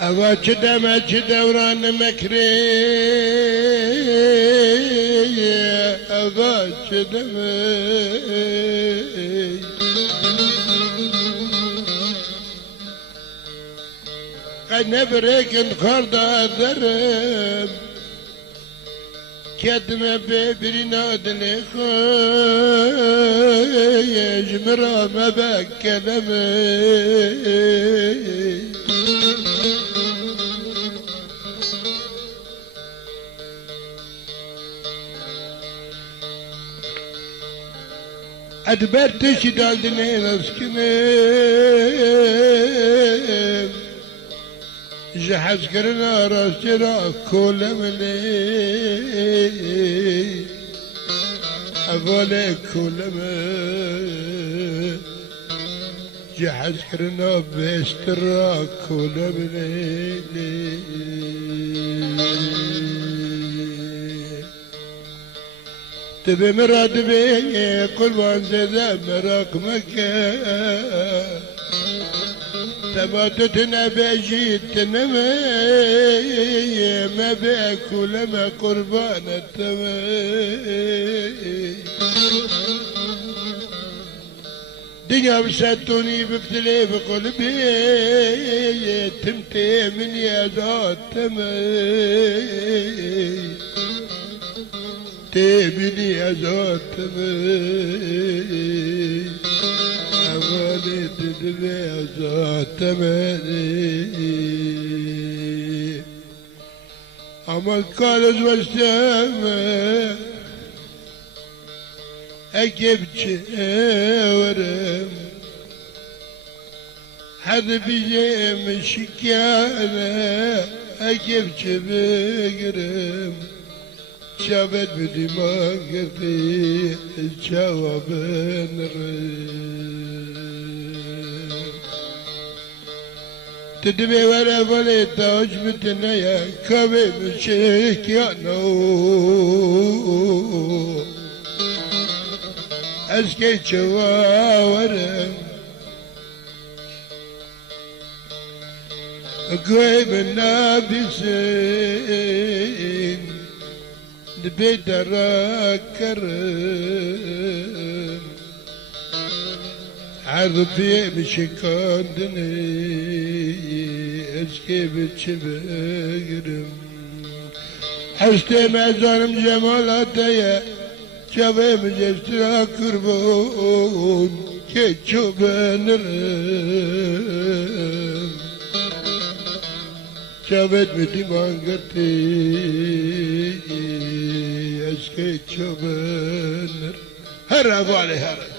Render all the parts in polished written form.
أوا كدما كدوران مكري أوا كدما قد نبرك انخرد الذرب كدما ببرنا دلخو يجمرا ما بكلمي أدبرت شدال دنين أسكنم جحز كرنا راس جرا كل ملي أولي كل ملي جحز كرنا بيسترا كل ملي تبي مراد بي قربان زيدا مراك مكة تباتتنا بجيت تنمي ما بأكل ما قربان التمي دنيا بساتوني ببتلي بقلبي تمتي من يا ذات تمي تبني أزاتمي أولي تدبي أزاتمي أما الكالز والسامة أجيب جاورم حد بيجي شكانا أجيب جبقرم شابت بدماغي جواب تدبي ولا فلي توج بتنيا كبي مشيك يا نو اسكي جواورم قوي من نابسين بدرا كرم عرفي مشكاندني اسكي بتشبقرم حستي معزارم جمالاتي شبه مجسترا كربون كي تشوبنرم شابت بدي مانغرتي اسكي تشوبنر هربوا علي هرب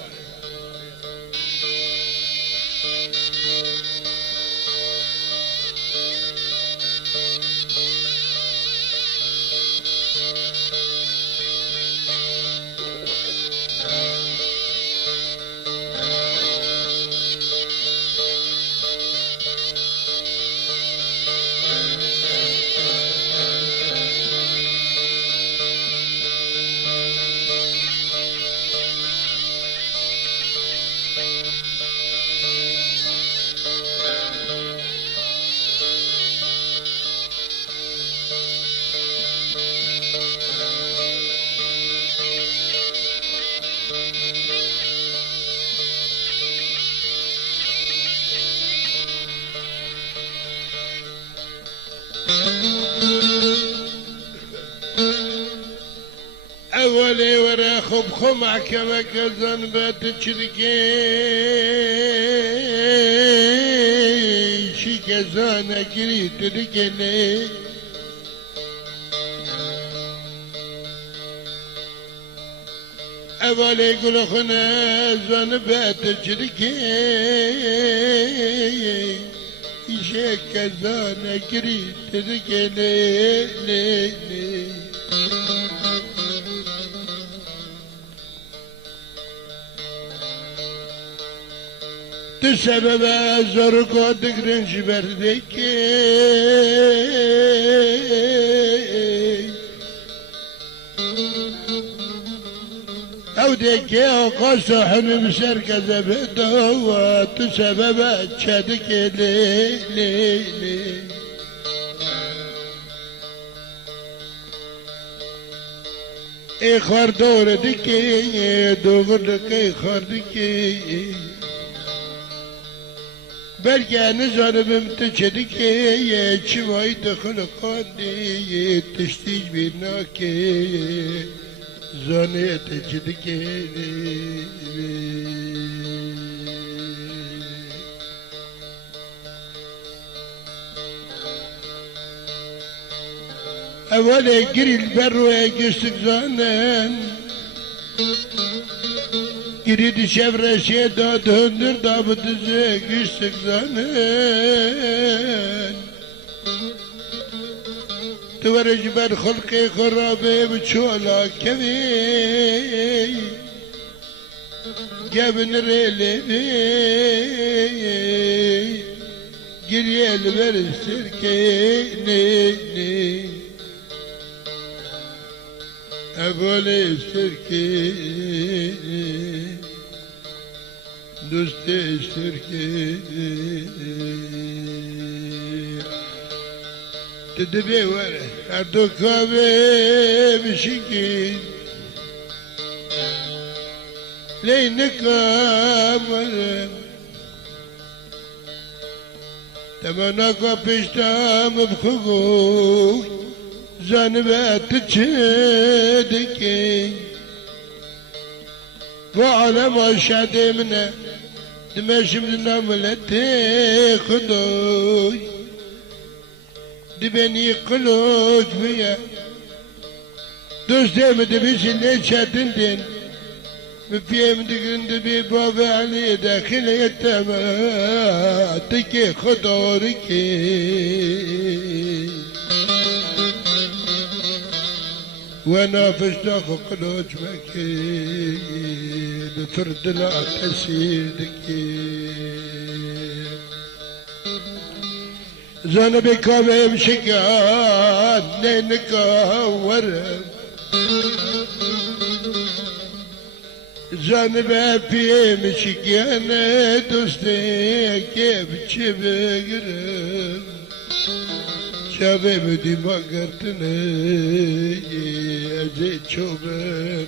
أولي ورا خب خمع كما كزن باتشركي شي كزان أكري تركني أولي يقول خنا زن باتشركي شي كزان أكري تركني تسبب زرقو دقرن جبردك أودك يا قصح مسركزة بدوات سبب شدك لي لي لي إخر دور دكي دغدك إخر دكي بلقى نزل بمتشدكي شوي دخل قدي تشتيج بيناكي زانية تشدكي أول يجري البر ويجسك زانان قريد شفرة شيدات هندر دابت زي جسك زانان تورج بر خلقي خرابي بتشولا كذي جابن ريلي قريل برسلكي ني أبولي سركي دوستي سركي تدبي ورا أردو كابي بشكي لينك أمر تمناك بشتام بخوك زنبات تشدكي وعلى ما شادمنا دمش من نملتي خدوي دبني قلوج بيا دوستي مدبيش اللي شادندين مفيهم دقن دبي بابا علي داخل يتما تكي خدوركي وانا فشتاخ قلوج مكي بفرد لا تسيدكي زنبي كامي مشكان نينكا ورم زنبي في مشكان دوستي كيف تشبقرم شباب دي ما قرتني أجيت شوبان